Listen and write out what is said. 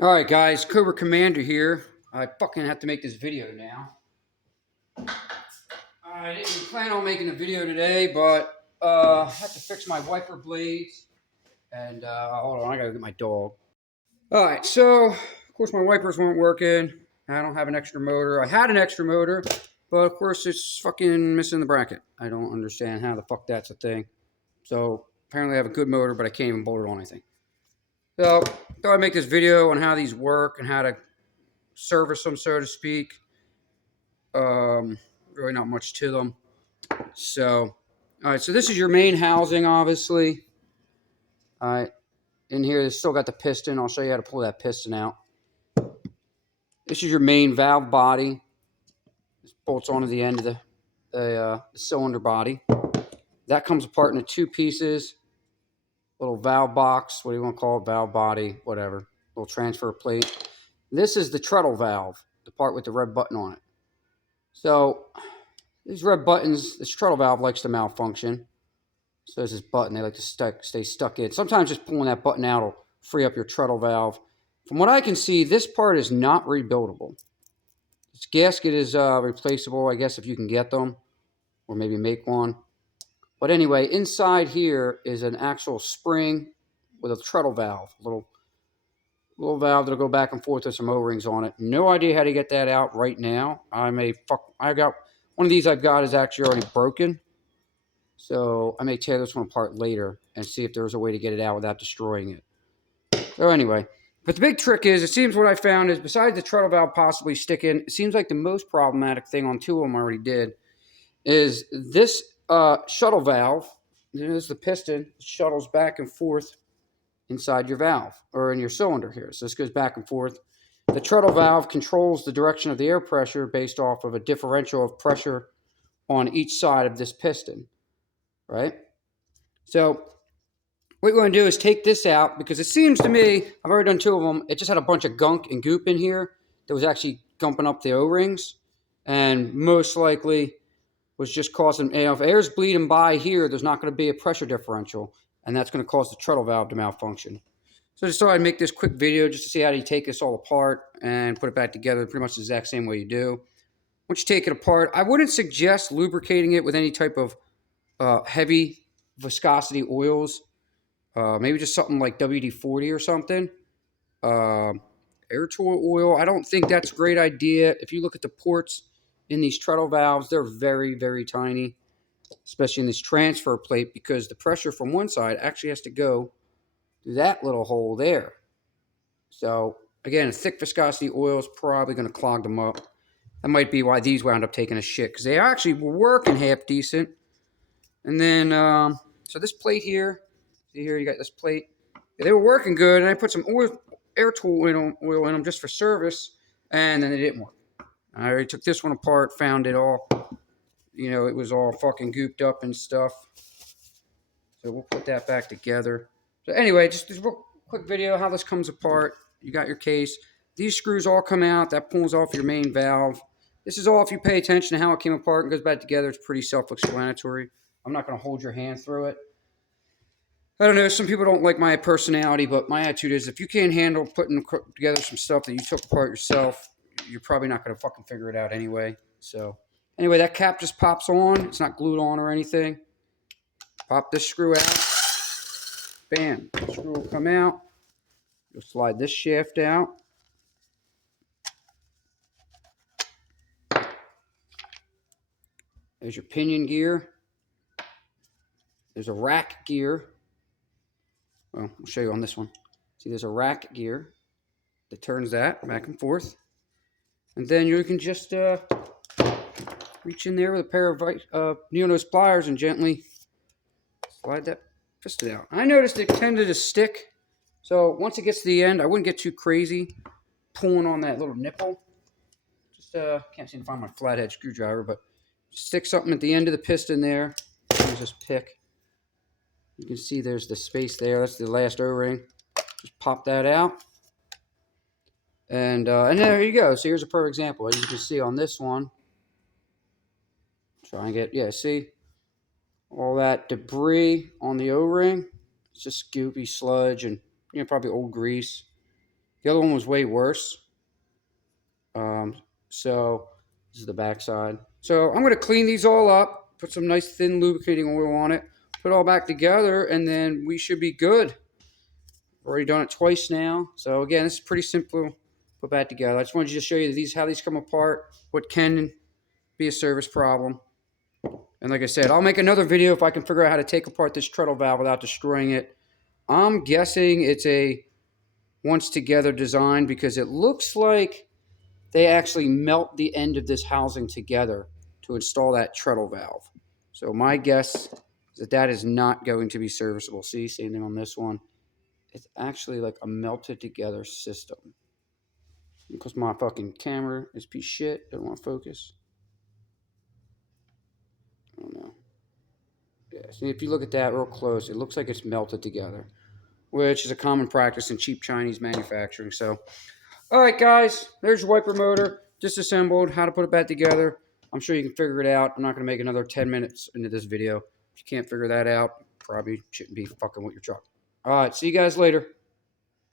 Alright guys, Cobra Commander here. I fucking have to make this video now. I didn't plan on making a video today, but I have to fix my wiper blades. And hold on, I gotta get my dog. Alright, so of course my wipers weren't working. I don't have an extra motor. I had an extra motor, but of course it's fucking missing the bracket. I don't understand how the fuck that's a thing. So apparently I have a good motor, but I can't even bolt it on anything. So I thought I'd make this video on how these work and how to service them, so to speak. Really not much to them. So, all right, so this is your main housing, obviously. All right, in here, it's still got the piston. I'll show you how to pull that piston out. This is your main valve body. This bolts onto the end of the cylinder body. That comes apart into two pieces. Little valve box, what do you want to call it? Valve body, whatever. Little transfer plate. This is the treadle valve, the part with the red button on it. So these red buttons, this treadle valve likes to malfunction. So there's this button, they like to stay stuck in. Sometimes just pulling that button out will free up your treadle valve. From what I can see, this part is not rebuildable. This gasket is replaceable, I guess, if you can get them, or maybe make one. But anyway, inside here is an actual spring with a treadle valve, a little valve that'll go back and forth with some O-rings on it. No idea how to get that out right now. I got one of these I've got is actually already broken. So I may tear this one apart later and see if there's a way to get it out without destroying it. So anyway, but the big trick is, it seems what I found is, besides the treadle valve possibly sticking, it seems like the most problematic thing on two of them I already did is this shuttle valve. There's the piston, it shuttles back and forth inside your valve, or in your cylinder here. So this goes back and forth. The treadle valve controls the direction of the air pressure based off of a differential of pressure on each side of this piston, right? So what we're going to do is take this out, because it seems to me, I've already done two of them, it just had a bunch of gunk and goop in here that was actually gumping up the O-rings, and most likely was just causing, if air's bleeding by here, there's not going to be a pressure differential, and that's going to cause the treadle valve to malfunction. So I just thought I'd make this quick video just to see how you take this all apart and put it back together pretty much the exact same way you do. Once you take it apart, I wouldn't suggest lubricating it with any type of heavy viscosity oils. Maybe just something like WD-40 or something. Air tool oil, I don't think that's a great idea. If you look at the ports in these treadle valves, they're very, very tiny, especially in this transfer plate, because the pressure from one side actually has to go through that little hole there. So again, a thick viscosity oil is probably going to clog them up. That might be why these wound up taking a shit, because they actually were working half decent. And then, so this plate here, see here, you got this plate. Yeah, they were working good, and I put some air tool oil in them just for service, and then they didn't work. I already took this one apart, found it all, it was all fucking gooped up and stuff. So we'll put that back together. So anyway, just this real quick video how this comes apart. You got your case. These screws all come out. That pulls off your main valve. This is all, if you pay attention to how it came apart and goes back together, it's pretty self-explanatory. I'm not going to hold your hand through it. I don't know, some people don't like my personality, but my attitude is, if you can't handle putting together some stuff that you took apart yourself, you're probably not going to fucking figure it out anyway. So anyway, that cap just pops on. It's not glued on or anything. Pop this screw out. Bam. The screw will come out. You'll slide this shaft out. There's your pinion gear. There's a rack gear. Well, I'll show you on this one. See, there's a rack gear that turns that back and forth. And then you can just reach in there with a pair of neo-nose pliers and gently slide that piston out. I noticed it tended to stick. So once it gets to the end, I wouldn't get too crazy pulling on that little nipple. Just can't seem to find my flathead screwdriver, but stick something at the end of the piston there. Use this pick. You can see there's the space there. That's the last O-ring. Just pop that out. And there you go. So here's a perfect example. As you can see on this one. Try and get, see? All that debris on the O-ring. It's just goopy sludge and probably old grease. The other one was way worse. So this is the back side. So I'm going to clean these all up, put some nice thin lubricating oil on it, put it all back together, and then we should be good. Already done it twice now. So again, this is pretty simple. Put back together. I just wanted to show you how these come apart, what can be a service problem. And like I said, I'll make another video if I can figure out how to take apart this treadle valve without destroying it. I'm guessing it's a once together design because it looks like they actually melt the end of this housing together to install that treadle valve. So my guess is that is not going to be serviceable. See, same thing on this one. It's actually like a melted together system. Because my fucking camera is piece of shit. Don't want to focus. I don't know. Yeah, see, if you look at that real close, it looks like it's melted together, which is a common practice in cheap Chinese manufacturing. So, all right, guys, there's your wiper motor, disassembled, how to put it back together. I'm sure you can figure it out. I'm not going to make another 10 minutes into this video. If you can't figure that out, probably shouldn't be fucking with your truck. All right, see you guys later.